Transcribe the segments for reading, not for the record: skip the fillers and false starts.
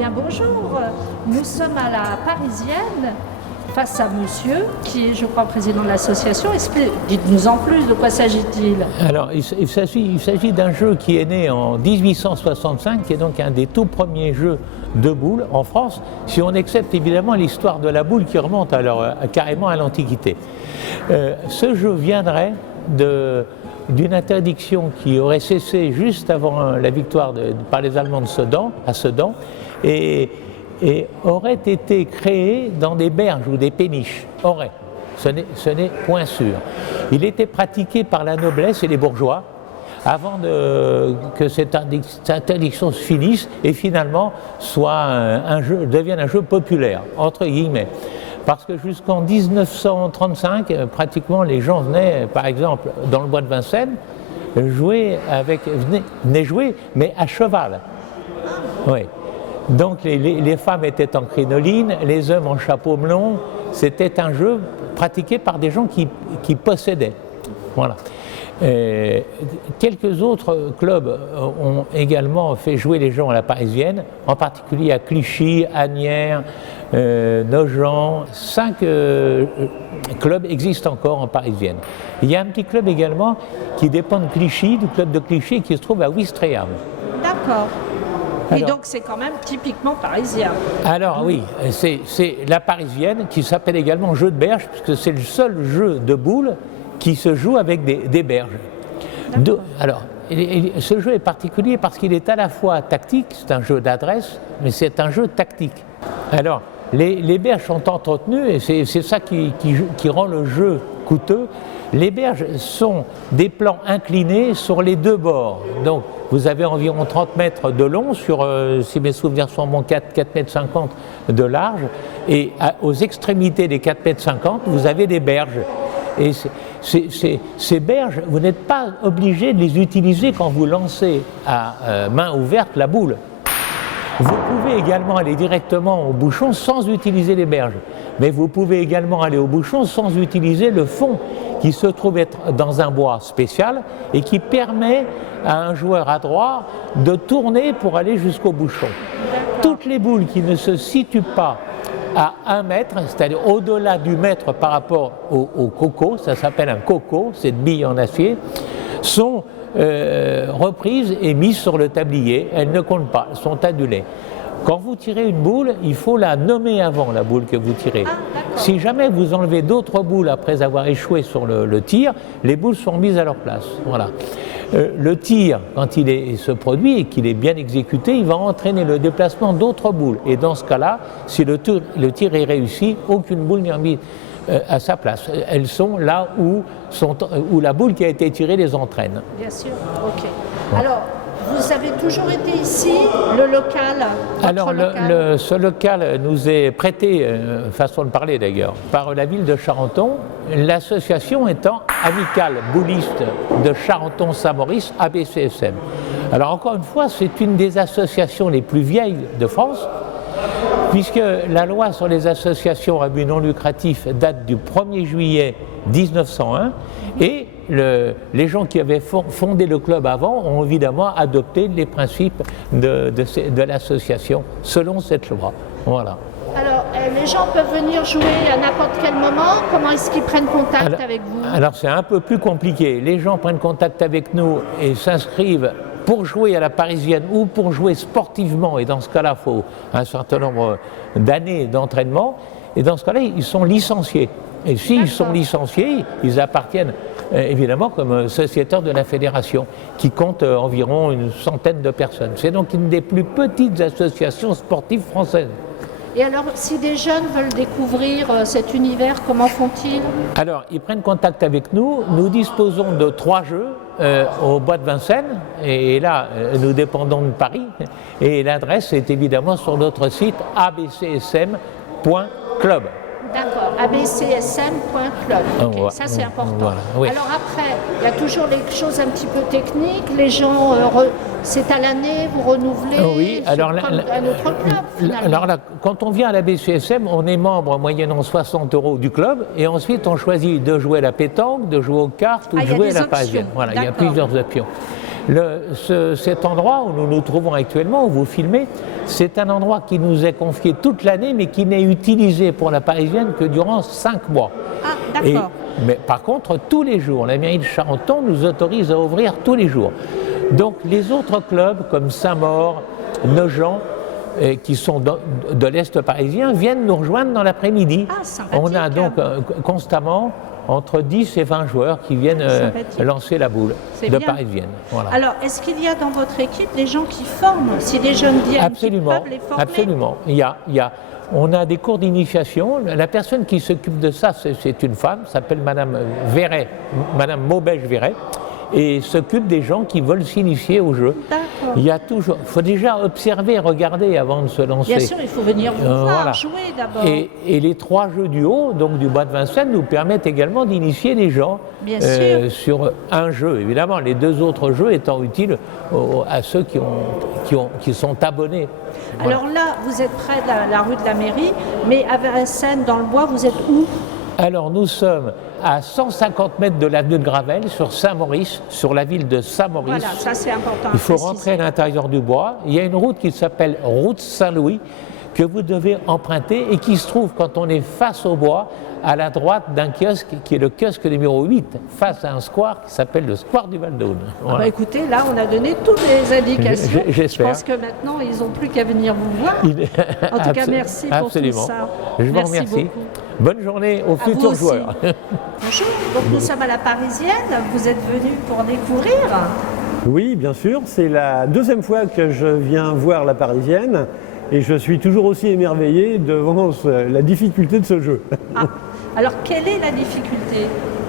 bien bonjour. Nous sommes à la Parisienne face à monsieur qui est, je crois, président de l'association. Dites-nous en plus, de quoi s'agit-il? Alors, il s'agit d'un jeu qui est né en 1865, qui est donc un des tout premiers jeux de boules en France, si on accepte évidemment l'histoire de la boule qui remonte carrément à l'Antiquité. Ce jeu viendrait d'une interdiction qui aurait cessé juste avant la victoire par les Allemands à Sedan, et aurait été créé dans des berges ou des péniches. Ce n'est point sûr. Il était pratiqué par la noblesse et les bourgeois avant que cette interdiction se finisse et finalement devienne un jeu populaire, entre guillemets. Parce que jusqu'en 1935, pratiquement les gens venaient, par exemple, dans le bois de Vincennes, venaient jouer, mais à cheval. Oui. Donc les femmes étaient en crinoline, les hommes en chapeau melon. C'était un jeu pratiqué par des gens qui possédaient. Voilà. Quelques autres clubs ont également fait jouer les gens à la Parisienne, en particulier à Clichy, Asnières, Nogent. 5 clubs existent encore en Parisienne. Il y a un petit club également qui dépend de Clichy, du club de Clichy, qui se trouve à Ouistreham. D'accord. Et donc c'est quand même typiquement parisien. Alors oui, c'est la Parisienne qui s'appelle également jeu de berge, puisque c'est le seul jeu de boules qui se joue avec des berges. Alors, ce jeu est particulier parce qu'il est à la fois tactique, c'est un jeu d'adresse, mais c'est un jeu tactique. Alors, les berges sont entretenues et c'est ça qui rend le jeu coûteux. Les berges sont des plans inclinés sur les deux bords. Donc, vous avez environ 30 mètres de long sur, si mes souvenirs sont bons, 4,50 mètres de large. Et aux extrémités des 4,50 mètres, vous avez des berges. Et ces berges, vous n'êtes pas obligé de les utiliser quand vous lancez à main ouverte la boule. Vous pouvez également aller directement au bouchon sans utiliser les berges. Mais vous pouvez également aller au bouchon sans utiliser le fond qui se trouve être dans un bois spécial et qui permet à un joueur adroit de tourner pour aller jusqu'au bouchon. Toutes les boules qui ne se situent pas à 1 mètre, c'est-à-dire au-delà du mètre par rapport au coco, ça s'appelle un coco, cette bille en acier, sont reprises et mises sur le tablier. Elles ne comptent pas, elles sont annulées. Quand vous tirez une boule, il faut la nommer avant, la boule que vous tirez. Si jamais vous enlevez d'autres boules après avoir échoué sur le tir, les boules sont mises à leur place. Voilà. Le tir, quand il se produit et qu'il est bien exécuté, il va entraîner le déplacement d'autres boules. Et dans ce cas-là, si le tir est réussi, aucune boule n'est remise à sa place. Elles sont là où la boule qui a été tirée les entraîne. Bien sûr, ok. Alors, vous avez toujours été ici, le local? Alors, ce local nous est prêté, façon de parler d'ailleurs, par la ville de Charenton, l'association étant Amicale Bouliste de Charenton-Saint-Maurice, ABCSM. Alors, encore une fois, c'est une des associations les plus vieilles de France, puisque la loi sur les associations à but non lucratif date du 1er juillet 1901, et les gens qui avaient fondé le club avant ont évidemment adopté les principes de l'association selon cette loi. Voilà. Alors, les gens peuvent venir jouer à n'importe quel moment. Comment est-ce qu'ils prennent contact avec vous? Alors, c'est un peu plus compliqué. Les gens prennent contact avec nous et s'inscrivent pour jouer à la Parisienne ou pour jouer sportivement. Et dans ce cas-là, il faut un certain nombre d'années d'entraînement. Et dans ce cas-là, ils sont licenciés. Et s'ils sont licenciés, ils appartiennent évidemment comme sociétaires de la fédération, qui compte environ une centaine de personnes. C'est donc une des plus petites associations sportives françaises. Et alors, si des jeunes veulent découvrir cet univers, comment font-ils? Alors, ils prennent contact avec nous. Nous disposons de 3 jeux au bois de Vincennes. Et là, nous dépendons de Paris. Et l'adresse est évidemment sur notre site abcsm.club. D'accord, abcsm.club. Okay, ça c'est important. Voilà, oui. Alors après, il y a toujours les choses un petit peu techniques. Les gens, c'est à l'année, vous renouvelez. Oui, alors comme un autre club finalement. Alors là, quand on vient à la BCSM, on est membre moyennant 60 € du club, et ensuite on choisit de jouer à la pétanque, de jouer aux cartes ou de jouer à la Parisienne. Voilà, il y a plusieurs options. Cet endroit où nous nous trouvons actuellement, où vous filmez, c'est un endroit qui nous est confié toute l'année, mais qui n'est utilisé pour la Parisienne que durant 5 mois. Ah, d'accord. Mais par contre, tous les jours, la mairie de Charenton nous autorise à ouvrir tous les jours. Donc les autres clubs comme Saint-Maur, Nogent, qui sont de l'Est parisien, viennent nous rejoindre dans l'après-midi. Ah, sympathique. On a donc constamment entre 10 et 20 joueurs qui viennent lancer la boule de Parisienne. Voilà. Alors, est-ce qu'il y a dans votre équipe des gens qui forment? Si les jeunes viennent, absolument, qui peuvent les former? Absolument. On a des cours d'initiation. La personne qui s'occupe de ça, c'est une femme, s'appelle Madame Verret, Madame Maubèche-Verret, et s'occupe des gens qui veulent s'initier au jeu. Il y a toujours, faut déjà observer, regarder avant de se lancer. Bien sûr, il faut venir vous voir, jouer d'abord. Et les 3 jeux du haut, donc du bois de Vincennes, nous permettent également d'initier les gens sur un jeu. Évidemment, les 2 autres jeux étant utiles à ceux qui sont abonnés. Voilà. Alors là, vous êtes près de la rue de la mairie, mais à Vincennes, dans le bois, vous êtes où? Alors nous sommes à 150 mètres de l'avenue de Gravelle, sur Saint-Maurice, sur la ville de Saint-Maurice. Voilà, ça c'est important. Il faut rentrer à l'intérieur du bois. Il y a une route qui s'appelle Route Saint-Louis, que vous devez emprunter et qui se trouve quand on est face au bois, à la droite d'un kiosque qui est le kiosque numéro 8, face à un square qui s'appelle le square du Val-d'Aune. Voilà. Bah écoutez, là on a donné toutes les indications. J'espère. Je pense que maintenant ils n'ont plus qu'à venir vous voir. En tout cas, merci pour tout ça. Je vous remercie. Beaucoup. Bonne journée aux futurs joueurs. Bonjour, donc nous sommes à la Parisienne. Vous êtes venu pour découvrir? Oui, bien sûr. C'est la 2e fois que je viens voir la Parisienne. Et je suis toujours aussi émerveillé devant la difficulté de ce jeu. Ah. Alors, quelle est la difficulté?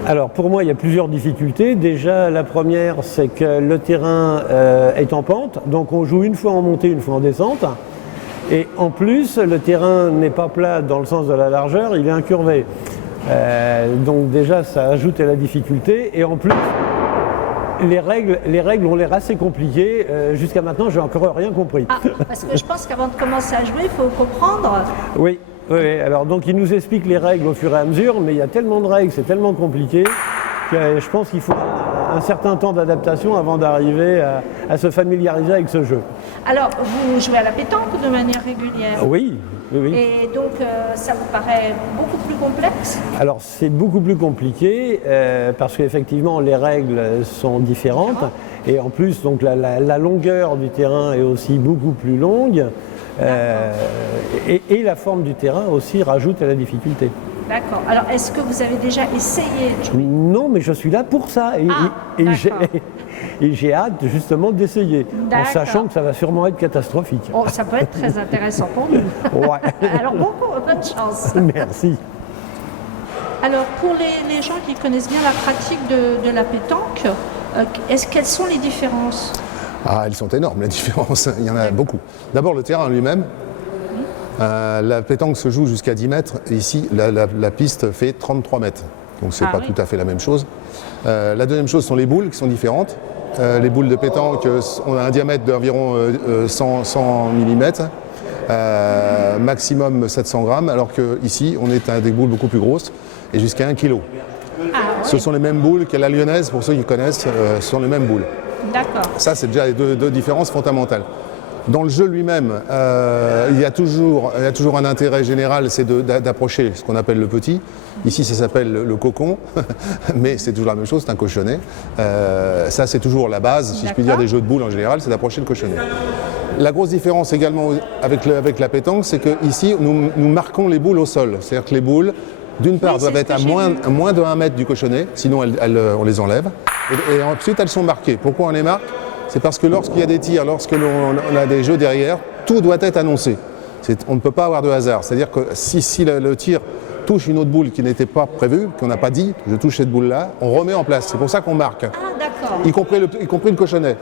Alors, pour moi, il y a plusieurs difficultés. Déjà, la première, c'est que le terrain est en pente. Donc, on joue une fois en montée, une fois en descente. Et en plus, le terrain n'est pas plat dans le sens de la largeur, il est incurvé. Donc, déjà, ça ajoute à la difficulté. Et en plus, les règles ont l'air assez compliquées. Jusqu'à maintenant, j'ai encore rien compris. Ah, parce que je pense qu'avant de commencer à jouer, il faut comprendre. Oui. Alors donc, il nous explique les règles au fur et à mesure, mais il y a tellement de règles, c'est tellement compliqué que je pense qu'il faut un certain temps d'adaptation avant d'arriver à se familiariser avec ce jeu. Alors, vous jouez à la pétanque de manière régulière? Oui. Et donc, ça vous paraît beaucoup plus complexe? Alors, c'est beaucoup plus compliqué parce qu'effectivement, les règles sont différentes. Et en plus, donc, la longueur du terrain est aussi beaucoup plus longue. Et la forme du terrain aussi rajoute à la difficulté. D'accord. Alors, est-ce que vous avez déjà essayé de jouer? Non, mais je suis là pour ça. Et j'ai hâte justement d'essayer, en sachant que ça va sûrement être catastrophique. Oh, ça peut être très intéressant pour nous. Ouais. Alors, bonne chance. Merci. Alors, pour les gens qui connaissent bien la pratique de la pétanque, quelles sont les différences? Ah, elles sont énormes, les différences. Il y en a beaucoup. D'abord, le terrain lui-même. La pétanque se joue jusqu'à 10 mètres. Et ici, la piste fait 33 mètres. Donc, c'est pas tout à fait la même chose. La deuxième chose sont les boules qui sont différentes. Les boules de pétanque, on a un diamètre d'environ 100 mm, maximum 700 grammes, alors qu'ici, on est à des boules beaucoup plus grosses et jusqu'à 1 kg. Ce sont les mêmes boules que la lyonnaise, pour ceux qui connaissent, ce sont les mêmes boules. D'accord. Ça, c'est déjà les deux différences fondamentales. Dans le jeu lui-même, il y a toujours un intérêt général, c'est d'approcher ce qu'on appelle le petit. Ici, ça s'appelle le cocon, mais c'est toujours la même chose, c'est un cochonnet. Ça, c'est toujours la base, si je puis dire, des jeux de boules en général, c'est d'approcher le cochonnet. La grosse différence également avec la pétanque, c'est qu'ici, nous marquons les boules au sol. C'est-à-dire que les boules, d'une part, doivent être à moins de 1 mètre du cochonnet, sinon on les enlève. Et ensuite, elles sont marquées. Pourquoi on les marque ? C'est parce que lorsqu'il y a des tirs, lorsque l'on a des jeux derrière, tout doit être annoncé. On ne peut pas avoir de hasard. C'est-à-dire que si le tir touche une autre boule qui n'était pas prévue, qu'on n'a pas dit, je touche cette boule-là, on remet en place. C'est pour ça qu'on marque. Ah, d'accord. Y compris le cochonnet.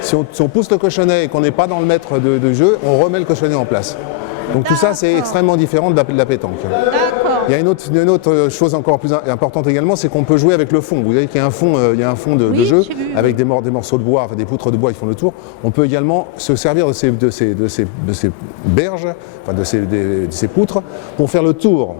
Si on pousse le cochonnet et qu'on n'est pas dans le mètre de jeu, on remet le cochonnet en place. Donc tout ça, c'est extrêmement différent de la pétanque. D'accord. Il y a une autre chose encore plus importante également, c'est qu'on peut jouer avec le fond. Vous voyez qu'il y a un fond, de jeu avec des morceaux de bois, enfin des poutres de bois qui font le tour. On peut également se servir de ces berges, enfin de ces poutres, pour faire le tour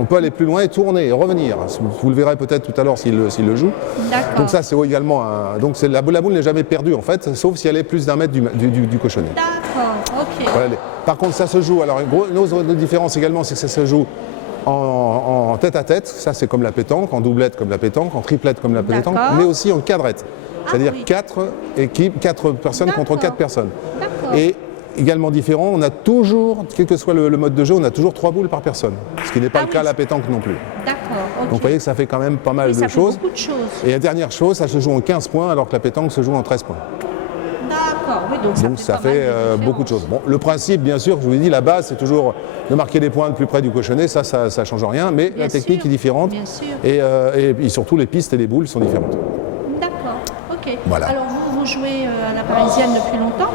On peut aller plus loin et tourner et revenir. Vous le verrez peut-être tout à l'heure s'il le joue. D'accord. Donc ça, c'est également un... Donc la boule n'est jamais perdue, en fait, sauf si elle est plus d'un mètre du cochonnet. D'accord, ok. Voilà. Par contre, ça se joue... Alors, une autre différence également, c'est que ça se joue en tête-à-tête. Ça, c'est comme la pétanque, en doublette comme la pétanque, en triplette comme la pétanque, D'accord. mais aussi en quadrette. C'est-à-dire oui. 4 équipes, 4 personnes contre D'accord. 4 personnes. D'accord. Et également différent, on a toujours, quel que soit le mode de jeu, on a toujours 3 boules par personne. Ce qui n'est pas Ah le cas à oui. la pétanque non plus. D'accord, ok. Donc vous voyez que ça fait quand même pas mal Oui, de ça fait choses. beaucoup de choses. Et la dernière chose, ça se joue en 15 points alors que la pétanque se joue en 13 points. D'accord, oui, donc ça Donc fait, ça pas mal fait de beaucoup de différences. choses. Bon, le principe, bien sûr, je vous l'ai dit, la base, c'est toujours de marquer des points le plus près du cochonnet, ça change rien, mais Bien la technique sûr, est différente. bien sûr. Et surtout, les pistes et les boules sont différentes. D'accord, ok. Voilà. Alors vous jouez à la Parisienne depuis longtemps?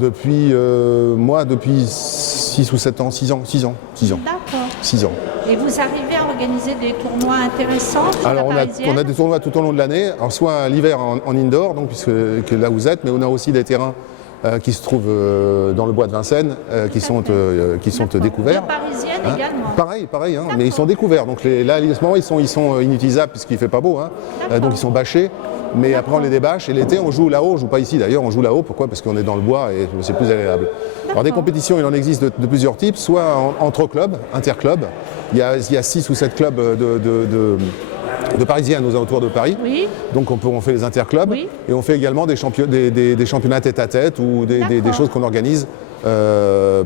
Depuis 6 ou 7 ans, 6 ans. D'accord. 6 ans. Et vous arrivez à organiser des tournois intéressants sur Alors la Parisienne? on a des tournois tout au long de l'année, alors soit l'hiver en indoor, donc puisque là où vous êtes, mais on a aussi des terrains qui se trouvent dans le bois de Vincennes, qui sont D'accord. découverts. La Parisienne Hein, également? pareil, hein, mais ils sont découverts. Donc là, en ce moment, ils sont inutilisables puisqu'il ne fait pas beau. Hein. Donc ils sont bâchés. Mais après, on les débâche. Et l'été, on joue là-haut. On ne joue pas ici d'ailleurs, on joue là-haut. Pourquoi? Parce qu'on est dans le bois et c'est plus agréable. Alors des compétitions, il en existe de plusieurs types, soit entre clubs, interclubs. Il y a 6 ou 7 clubs de Parisiennes aux alentours de Paris. Oui. Donc on fait les interclubs. Oui. Et on fait également des championnats tête-à-tête ou des D'accord. choses qu'on organise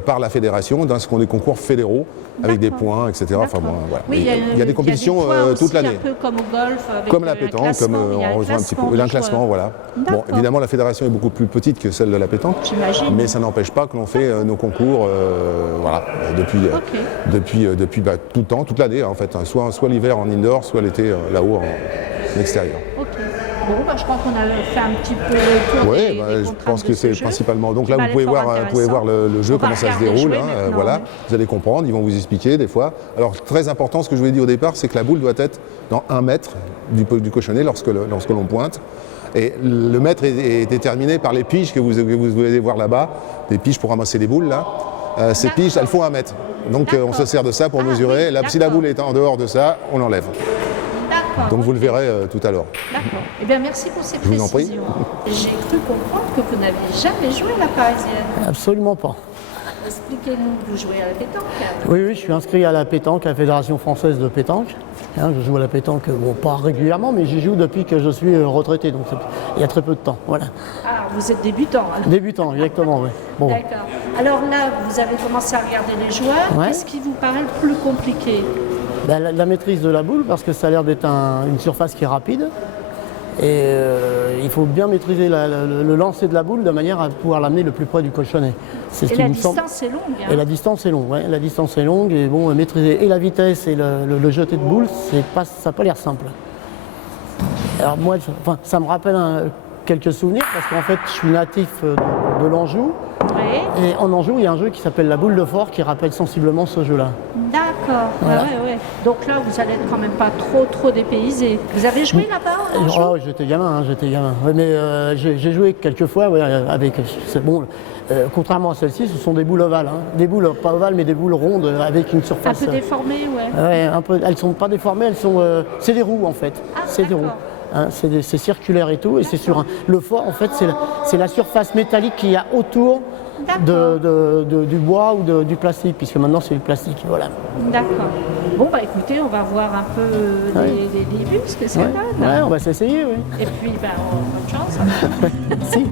par la fédération, dans ce qu'on des concours fédéraux avec des D'accord. points, etc. Enfin, bon, voilà. Oui, il y a des compétitions points toute aussi, l'année. un peu comme au golf, avec Comme la un pétanque, classement, comme il y a on rejoint un petit peu. Il y a un classement, voilà. Bon, D'accord. évidemment, la fédération est beaucoup plus petite que celle de la pétanque, J'imagine. mais ça n'empêche pas que l'on fait nos concours voilà, depuis tout le temps, toute l'année en fait. Soit l'hiver en indoor, soit l'été là-haut en extérieur. Ok. Bon, je crois qu'on a fait un petit peu le tour Oui, des je contraintes pense que de ce c'est jeu. principalement. Donc là, Bah, vous pouvez fort voir le jeu, On va comment ça se regarder déroule. jouer Hein, maintenant, voilà, oui. vous allez comprendre, ils vont vous expliquer des fois. Alors, très important, ce que je vous ai dit au départ, c'est que la boule doit être dans 1 mètre du cochonnet lorsque l'on pointe. Et le mètre est déterminé par les piges que vous allez voir là-bas, des piges pour ramasser les boules là. Ces piges, elles font 1 mètre. Donc on se sert de ça pour mesurer. Oui, Si la d'accord. boule est en dehors de ça, on l'enlève. D'accord. Donc vous le verrez tout à l'heure. D'accord. Eh bien, merci pour ces vous en prie. précisions. J'ai cru comprendre que vous n'aviez jamais joué à la Parisienne. Absolument pas. Expliquez-nous, vous jouez à la pétanque? Oui, je suis inscrit à la pétanque, à la Fédération française de pétanque. Hein, je joue à la pétanque, bon, pas régulièrement, mais j'y joue depuis que je suis retraité, donc il y a très peu de temps. Voilà. Ah, vous êtes débutant alors. Débutant, exactement, oui. Bon. D'accord. Alors là, vous avez commencé à regarder les joueurs. Ouais. Qu'est-ce qui vous paraît le plus compliqué? Ben, la maîtrise de la boule, parce que ça a l'air d'être une surface qui est rapide. Et il faut bien maîtriser le lancer de la boule de manière à pouvoir l'amener le plus près du cochonnet. C'est ce Et qui la me semble. distance est longue. Hein. Et la distance est longue, ouais. La distance est longue et bon, maîtriser et la vitesse et le jeté de boule, ça n'a pas l'air simple. Alors moi, ça me rappelle quelques souvenirs parce qu'en fait, je suis natif de l'Anjou. Oui. Et en Anjou, il y a un jeu qui s'appelle la boule de fort qui rappelle sensiblement ce jeu-là. D'accord. Voilà. Ah ouais. Donc là, vous allez être quand même pas trop dépaysé. Vous avez joué là-bas en Anjou? Oh, j'étais gamin, Ouais, mais j'ai joué quelques fois avec. C'est bon. Contrairement à celle-ci, ce sont des boules ovales. Hein. Des boules pas ovales, mais des boules rondes avec une Un surface. peu déformé, ouais. Ouais, un peu. Elles sont pas déformées, elles sont. C'est des roues en fait. Ah, C'est des roues. d'accord. Hein, c'est circulaire et tout, et c'est sur le fort en fait, c'est la surface métallique qu'il y a autour du bois ou du plastique, puisque maintenant c'est du plastique. Voilà. D'accord. Bon, bah écoutez, on va voir un peu les débuts, ce que ça Ouais. donne. Ouais, on va s'essayer, oui. Et puis, bonne chance. Merci.